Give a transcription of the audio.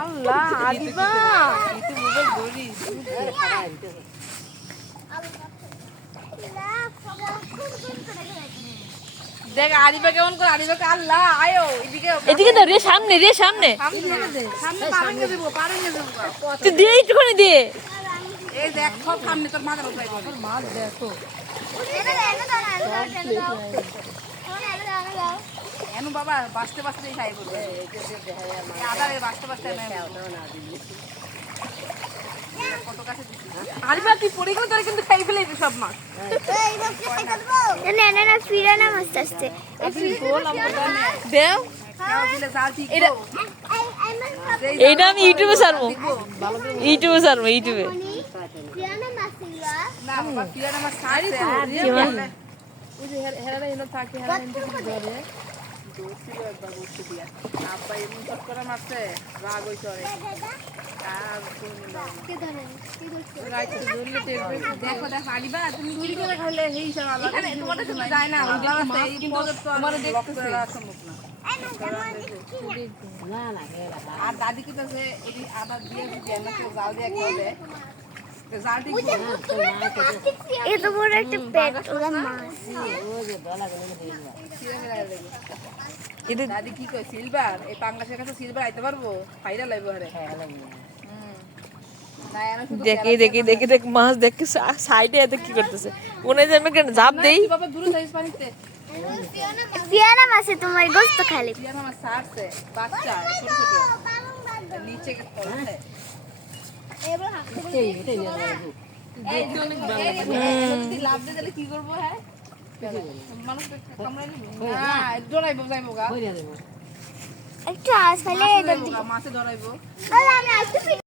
আল্লাহ Adiba itu mobil dori দেখ আদিবা কেমন করে আদিবাকে আল্লাহ আয়ো এদিকে ধর রে সামনে সামনে পারেঙ্গে দেবো তুই দিয়ে একটুখানি দিয়ে এই দেখ সব সামনে তোর মাথার উপরে maaf দেখো এনু বাবা বাঁচতে বাঁচতেই খাই করবে আদারে বাঁচতে বাঁচতে কত কাছে আদিবা তুই পড়ে গেলে তোর কিন্তু খাই ফেলে সব মাছ ফিরানা মাছ আসছে দেও এইটা আমি ইউটিউবে ছাড়বো ইউটিউবে না বাবা ফিরানা মাছ ছাড়ছে ওই যে হেরারা এলো থাকে হেরা হিন্দু ধরে দোষী একবার বসে দিয়া আব্বা এমন চট করে মারছে রাগ হইছে অনেক আর দেখো দেখো আলিবা তুমি চুরি করে খাইলে এই হিসাব আলাদা তোমাদের সাথে যায় না তোমার দেখতেছে সম্ভব না আর দাদি কি বলছে এটি আদা দিয়ে না কেউ জাল দিয়ে খাবে জাল ঠিক এত বড় একটা পেট ওরা মাছ দাদি কি কয় সিলভার এই পাঙ্গাসের কাছে সিলভার আইতে পারবো ফাইরা লাইবো আরে দেখ মাছ দেখ সাইডে এত কি করতেছে মনে হয় আমি কেন ঝাঁপ দেই বাবা দূরে যাইস পানিতে ফিরানা মাছে তোমার গোস্ত খালি পিয়ানা মাছ ছাড়ছে বাচ্চা ছোট ছোট নিচে পড়ছে এই যদি লাভ দিয়ে দিলে কি করবো হ্যাঁ মানুষ কামড়াই নিবো না ডরাইবো যাইবো গা একটু আস ফেলে মাছে ডরাইবো আমি আজকে